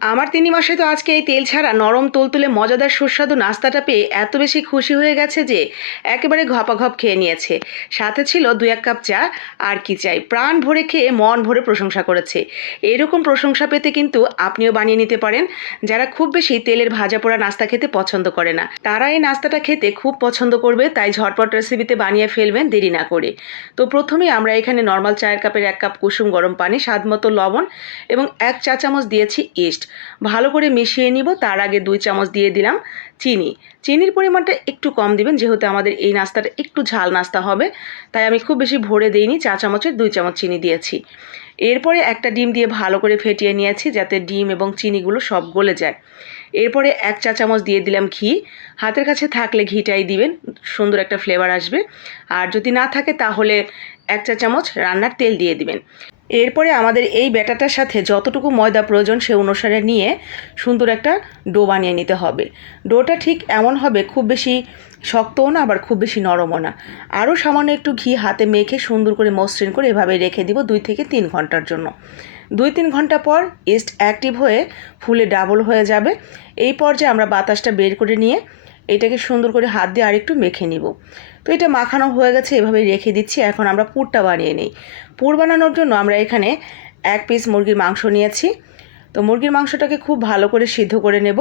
আমার তিনি মাসে তো আজকে এই তেল ছাড়া নরম তুলতুলে মজাদার সুস্বাদু নাস্তাটা পেয়ে এত বেশি খুশি হয়ে গেছে যে একেবারে ঘপাঘপ খেয়ে নিয়েছে। সাথে ছিল দু এক কাপ চা, আর কি চাই? প্রাণ ভরে খেয়ে মন ভরে প্রশংসা করেছে। এরকম প্রশংসা পেতে কিন্তু আপনিও বানিয়ে নিতে পারেন। যারা খুব বেশি তেলের ভাজা পোড়া নাস্তা খেতে পছন্দ করে না তারা এই নাস্তাটা খেতে খুব পছন্দ করবে, তাই ঝটপট রেসিপিতে বানিয়ে ফেলবেন দেরি না করে। তো প্রথমেই আমরা এখানে নর্মাল চায়ের কাপের এক কাপ কুসুম গরম পানি স্বাদ মতো লবণ এবং এক চা চামচ দিয়েছি ইস্ট ভালো করে মিশিয়ে নিব, তার আগে দুই চামচ দিয়ে দিলাম চিনি। চিনির পরিমাণটা একটু কম দিবেন, যেহেতু আমাদের এই নাস্তাটা একটু ঝাল নাস্তা হবে, তাই আমি খুব বেশি ভরে দিইনি, চা চামচের দুই চামচ চিনি দিয়েছি। এরপরে একটা ডিম দিয়ে ভালো করে ফেটিয়ে নিয়েছি, যাতে ডিম এবং চিনিগুলো সব গলে যায়। এরপরে এক চা চামচ দিয়ে দিলাম ঘি। হাতের কাছে থাকলে ঘিটাই দিবেন, সুন্দর একটা ফ্লেভার আসবে। আর যদি না থাকে তাহলে এক চা চামচ রান্নার তেল দিয়ে দিবেন। এরপরে আমাদের এই ব্যাটাটার সাথে যতটুকু ময়দা প্রয়োজন সে অনুসারে নিয়ে সুন্দর একটা ডো বানিয়ে নিতে হবে। ডোটা ঠিক এমন হবে, খুব বেশি শক্তও না, আবার খুব বেশি নরমও না। আরও সামান্য একটু ঘি হাতে মেখে সুন্দর করে মসৃণ করে এভাবে রেখে দিব দুই থেকে তিন ঘণ্টার জন্য। দুই তিন ঘণ্টা পর ইস্ট অ্যাক্টিভ হয়ে ফুলে ডাবল হয়ে যাবে। এই পর্যায়ে আমরা বাতাসটা বের করে নিয়ে এটাকে সুন্দর করে হাত দিয়ে আরেকটু মেখে নিব। তো এটা মাখানো হয়ে গেছে এভাবে রেখে দিচ্ছি। এখন আমরা পুরটা বানিয়ে নিই। পুর বানানোর জন্য আমরা এখানে এক পিস মুরগির মাংস নিয়েছি। তো মুরগির মাংসটাকে খুব ভালো করে সিদ্ধ করে নেব।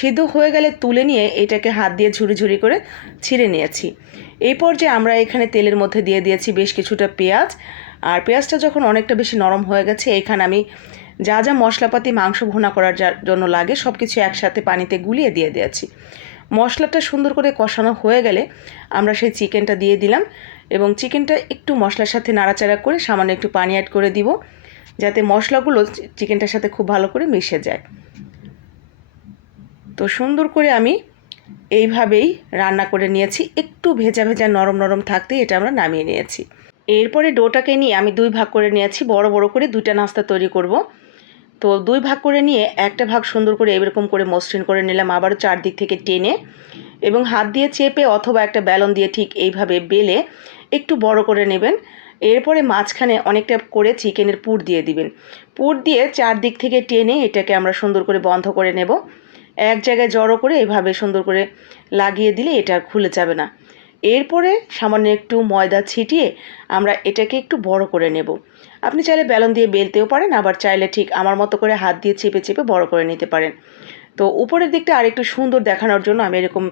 সিদ্ধ হয়ে গেলে তুলে নিয়ে এটাকে হাত দিয়ে ঝুড়ি ঝুড়ি করে ছিঁড়ে নিয়েছি। এই পর্যায়ে আমরা এখানে তেলের মধ্যে দিয়ে দিয়েছি বেশ কিছুটা পেঁয়াজ। আর পেঁয়াজটা যখন অনেকটা বেশি নরম হয়ে গেছে, এখানে আমি যা যা মশলাপাতি, মাংস ভুনা করার জন্য লাগে সব কিছু একসাথে পানিতে গুলিয়ে দিয়ে দিয়েছি। মশলাটা সুন্দর করে কষানো হয়ে গেলে আমরা সেই চিকেনটা দিয়ে দিলাম এবং চিকেনটা একটু মশলার সাথে নাড়াচাড়া করে সামান্য একটু পানি অ্যাড করে দিব, যাতে মশলাগুলো চিকেনটার সাথে খুব ভালো করে মিশে যায়। তো সুন্দর করে আমি এইভাবেই রান্না করে নিয়েছি, একটু ভেজা ভেজা নরম নরম থাকতে এটা আমরা নামিয়ে নিয়েছি। এরপরে ডোটাকে নিয়ে আমি দুই ভাগ করে নিয়েছি, বড় বড় করে দুইটা নাস্তা তৈরি করব। তো দুই ভাগ করে নিয়ে একটা ভাগ সুন্দর করে এরকম করে মসৃণ করে নিলাম, আবারও চারদিক থেকে টেনে এবং হাত দিয়ে চেপে অথবা একটা ব্যালন দিয়ে ঠিক এইভাবে বেলে একটু বড় করে নেবেন। এরপরে মাঝখানে অনেকটা করে চিকেনের পুর দিয়ে দিবেন। পুর দিয়ে চারদিক থেকে টেনে এটাকে আমরা সুন্দর করে বন্ধ করে নেব। এক জায়গায় জড়ো করে এভাবে সুন্দর করে লাগিয়ে দিলে এটা খুলে যাবে না। এরপরে সামান্য একটু ময়দা ছিটিয়ে আমরা এটাকে একটু বড় করে নেব। আপনি চাইলে বেলন দিয়ে বেলতেও পারেন, আবার চাইলে ঠিক আমার মতো করে হাত দিয়ে চেপে চেপে বড় করে নিতে পারেন। তো উপরের দিকটা আরেকটু সুন্দর দেখানোর জন্য আমি এরকম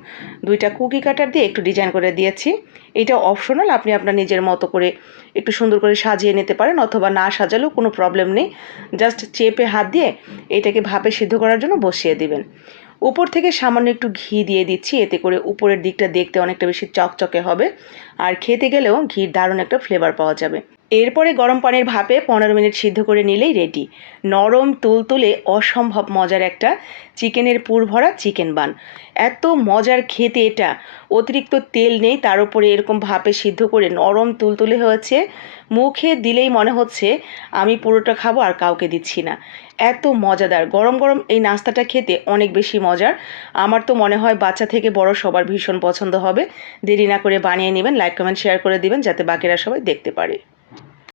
দুইটা কুকি কাটার দিয়ে একটু ডিজাইন করে দিয়েছি। এটা অপশনাল, আপনি আপনার নিজের মতো করে একটু সুন্দর করে সাজিয়ে নিতে পারেন অথবা না সাজালেও কোনো প্রবলেম নেই। জাস্ট চেপে হাত দিয়ে এটাকে ভাপে সিদ্ধ করার জন্য বসিয়ে দিবেন। উপর থেকে সামান্য একটু ঘি দিয়ে দিচ্ছি, এতে করে উপরের দিকটা দেখতে অনেকটা বেশি চকচকে হবে। আর খেতে গেলেও ঘির দারুণ একটা ফ্লেভার পাওয়া যাবে। এরপরে গরম পানির ভাপে পনেরো মিনিট সিদ্ধ করে নিলেই রেডি নরম তুলতুলে অসম্ভব মজার একটা চিকেনের পুর ভরা চিকেন বান। এত মজার খেতে এটা। অতিরিক্ত তেল নেই, তার উপরে এরকম ভাপে সিদ্ধ করে নরম তুলতুলে হয়েছে। মুখে দিলেই মনে হচ্ছে আমি পুরোটা খাব আর কাউকে দিচ্ছি না। এত মজাদার। গরম গরম এই নাস্তাটা খেতে অনেক বেশি মজার। আমার তো মনে হয় বাচ্চা থেকে বড় সবার ভীষণ পছন্দ হবে। দেরি না করে বানিয়ে নেবেন লাইক কমেন্ট শেয়ার করে দিবেন যাতে বাকিরা সবাই দেখতে পারে।